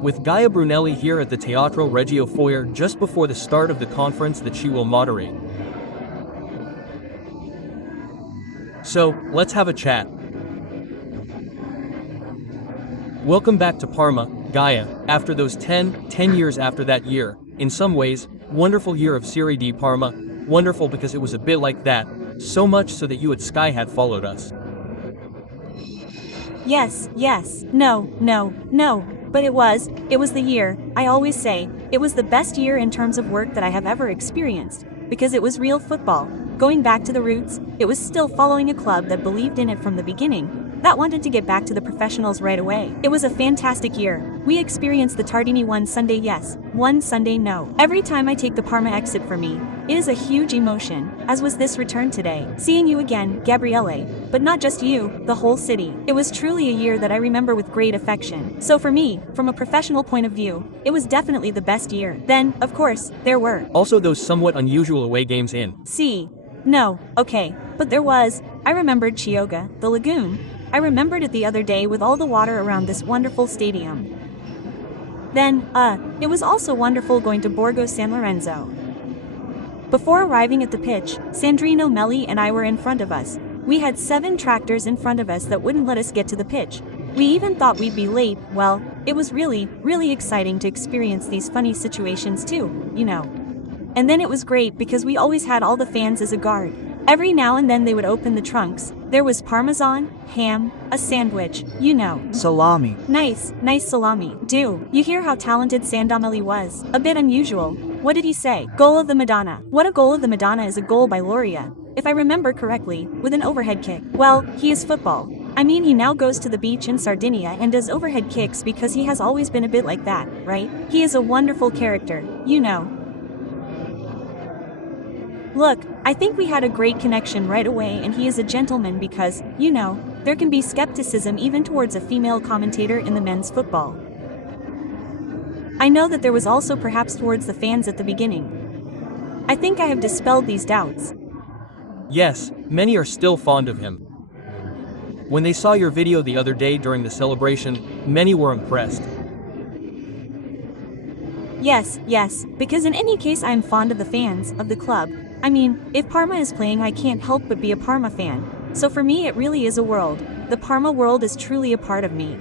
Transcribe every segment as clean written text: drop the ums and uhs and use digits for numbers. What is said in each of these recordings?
With Gaia Brunelli here at the Teatro Regio foyer just before the start of the conference that she will moderate. So, let's have a chat. Welcome back to Parma, Gaia, after those 10 years after that year. In some ways, wonderful year of Serie D Parma, wonderful because it was a bit like that, so much so that you at Sky had followed us. Yes, no, but it was the year, I always say, it was the best year in terms of work that I have ever experienced, because it was real football, going back to the roots, it was still following a club that believed in it from the beginning, that wanted to get back to the professionals right away. It was a fantastic year. We experienced the Tardini one Sunday yes, one Sunday no. Every time I take the Parma exit for me, it is a huge emotion, as was this return today. Seeing you again, Gabriele, but not just you, the whole city. It was truly a year that I remember with great affection. So for me, from a professional point of view, it was definitely the best year. Then, of course, there were also those somewhat unusual away games in. No, okay, but there was, I remembered Chioggia, the lagoon. I remembered it the other day with all the water around this wonderful stadium. Then, it was also wonderful going to Borgo San Lorenzo. Before arriving at the pitch, Sandrino Melli and I were in front of us. We had 7 tractors in front of us that wouldn't let us get to the pitch. We even thought we'd be late. Well, it was really exciting to experience these funny situations too, you know. And then it was great because we always had all the fans as a guard. Every now and then they would open the trunks. There was parmesan, ham, a sandwich, you know. Salami. Nice salami. Do you hear how talented Sandomelli was? A bit unusual. What did he say? Goal of the Madonna. What a goal of the Madonna is a goal by Loria, if I remember correctly, with an overhead kick. Well, he is football. I mean, he now goes to the beach in Sardinia and does overhead kicks because he has always been a bit like that, right? He is a wonderful character, you know. Look, I think we had a great connection right away, and he is a gentleman because, you know, there can be skepticism even towards a female commentator in the men's football. I know that there was also perhaps towards the fans at the beginning. I think I have dispelled these doubts. Yes, many are still fond of him. When they saw your video the other day during the celebration, many were impressed. Yes, because in any case I am fond of the fans, of the club. I mean, if Parma is playing I can't help but be a Parma fan. So for me it really is a world. The Parma world is truly a part of me.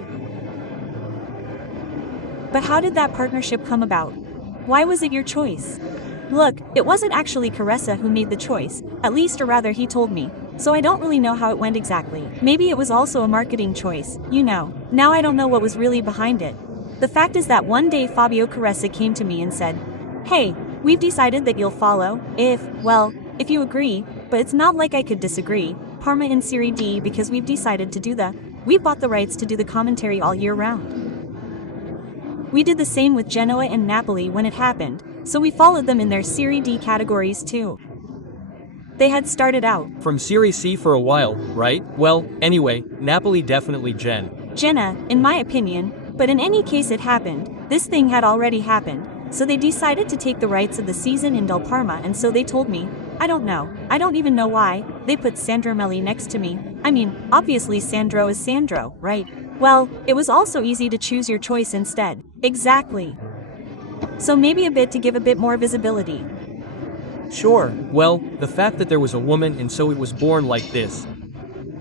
But how did that partnership come about? Why was it your choice? Look, it wasn't actually Caressa who made the choice, at least or rather he told me. So I don't really know how it went exactly. Maybe it was also a marketing choice, you know. Now I don't know what was really behind it. The fact is that one day Fabio Caressa came to me and said, "Hey, we've decided that you'll follow, if you agree, but it's not like I could disagree, Parma in Serie D because we've decided to do we bought the rights to do the commentary all year round. We did the same with Genoa and Napoli when it happened, so we followed them in their Serie D categories too. They had started out from Serie C for a while, right? Well, anyway, Napoli definitely Genoa, in my opinion, but in any case it happened, this thing had already happened. So they decided to take the rights of the season in Del Parma, and so they told me, I don't even know why, they put Sandro Melli next to me. I mean, obviously Sandro is Sandro, right? Well, it was also easy to choose your choice instead. Exactly. So maybe a bit to give a bit more visibility. Sure, well, the fact that there was a woman and so it was born like this.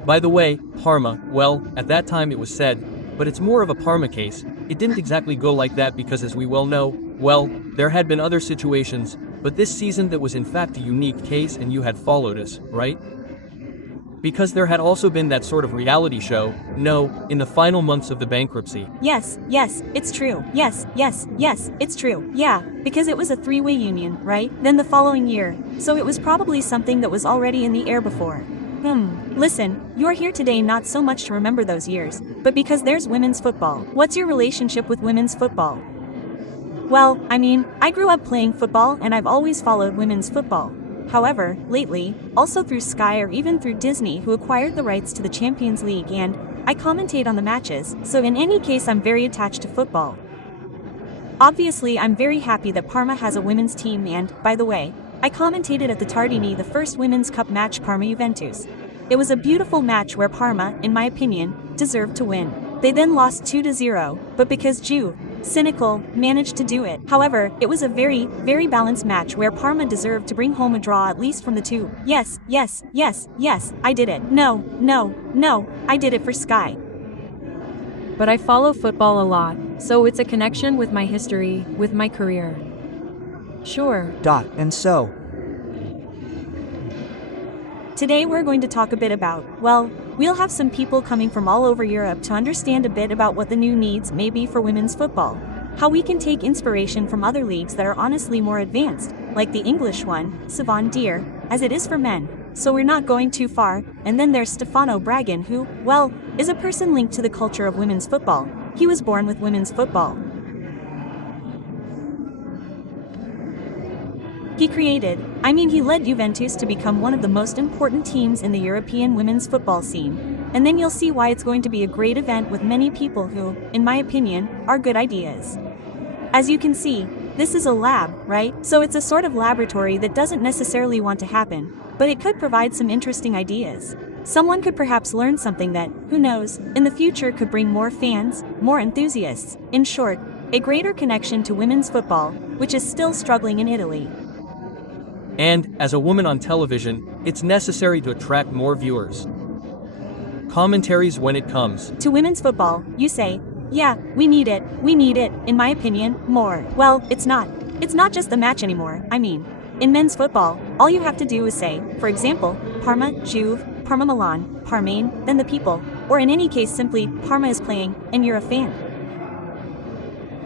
By the way, Parma, well, at that time it was said, but it's more of a Parma case. It didn't exactly go like that because as we well know, well, there had been other situations, but this season that was in fact a unique case and you had followed us, right? Because there had also been that sort of reality show, in the final months of the bankruptcy. Yes, it's true. Yes, it's true. Yeah, because it was a 3-way union, right? Then the following year. So it was probably something that was already in the air before. Listen, you're here today not so much to remember those years, but because there's women's football. What's your relationship with women's football? Well, I mean, I grew up playing football and I've always followed women's football. However, lately, also through Sky or even through Disney who acquired the rights to the Champions League and I commentate on the matches, so in any case I'm very attached to football. Obviously I'm very happy that Parma has a women's team and, by the way, I commentated at the Tardini the first Women's Cup match Parma-Juventus. It was a beautiful match where Parma, in my opinion, deserved to win. They then lost 2-0, but because Juve, cynical, managed to do it. However, it was a very, very balanced match where Parma deserved to bring home a draw at least from the two. Yes, I did it. No, I did it for Sky. But I follow football a lot, so it's a connection with my history, with my career. Sure. And so, Today we're going to talk a bit about, well, we'll have some people coming from all over Europe to understand a bit about what the new needs may be for women's football. How we can take inspiration from other leagues that are honestly more advanced, like the English one, Savon Deer, as it is for men. So we're not going too far, and then there's Stefano Bragan who, well, is a person linked to the culture of women's football. He was born with women's football. He led Juventus to become one of the most important teams in the European women's football scene. And then you'll see why it's going to be a great event with many people who, in my opinion, are good ideas. As you can see, this is a lab, right? So it's a sort of laboratory that doesn't necessarily want to happen, but it could provide some interesting ideas. Someone could perhaps learn something that, who knows, in the future could bring more fans, more enthusiasts, in short, a greater connection to women's football, which is still struggling in Italy. And, as a woman on television, it's necessary to attract more viewers. Commentaries when it comes to women's football, you say, yeah, we need it, in my opinion, more. Well, it's not just the match anymore. In men's football, all you have to do is say, for example, Parma, Juve, Parma Milan, Parmain, then the people, or in any case simply, Parma is playing, and you're a fan.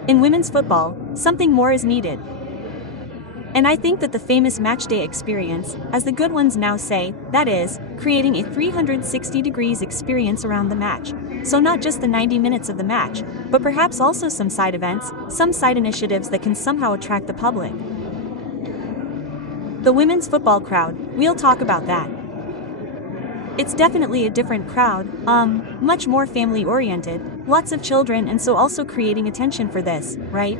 In women's football, something more is needed. And I think that the famous matchday experience, as the good ones now say, that is, creating a 360 degrees experience around the match. So not just the 90 minutes of the match, but perhaps also some side events, some side initiatives that can somehow attract the public. The women's football crowd, we'll talk about that. It's definitely a different crowd, much more family-oriented, lots of children, and so also creating attention for this, right?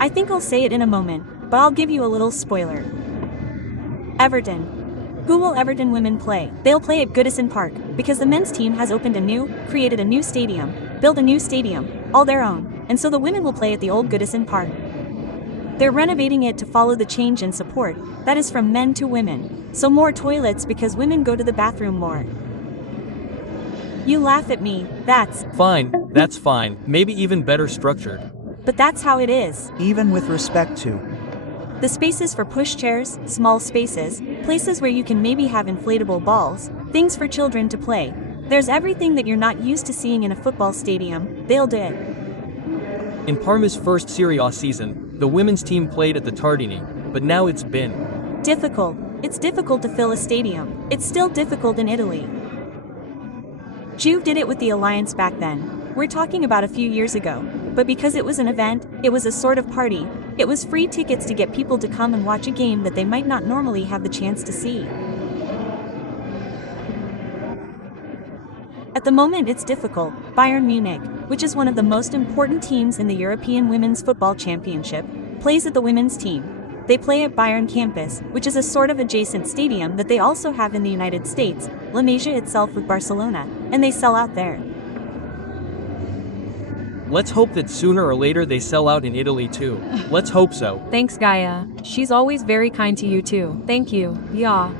I think I'll say it in a moment, but I'll give you a little spoiler. Everton. Who will Everton women play? They'll play at Goodison Park, because the men's team has created a new stadium, built a new stadium, all their own, and so the women will play at the old Goodison Park. They're renovating it to follow the change in support, that is from men to women, so more toilets because women go to the bathroom more. You laugh at me, that's fine, maybe even better structured. But that's how it is. even with respect to, The spaces for pushchairs, small spaces, places where you can maybe have inflatable balls, things for children to play. There's everything that you're not used to seeing in a football stadium, they'll do it. In Parma's first Serie A season, the women's team played at the Tardini, but now it's been difficult. It's difficult to fill a stadium. It's still difficult in Italy. Juve did it with the Alliance back then. We're talking about a few years ago. But because it was an event, it was a sort of party. It was free tickets to get people to come and watch a game that they might not normally have the chance to see. At the moment it's difficult. Bayern Munich, which is one of the most important teams in the European Women's Football Championship, plays at the women's team. They play at Bayern Campus, which is a sort of adjacent stadium that they also have in the United States, La Masia itself with Barcelona, and they sell out there. Let's hope that sooner or later they sell out in Italy too. Let's hope so. Thanks, Gaia. She's always very kind to you too. Thank you. Yeah.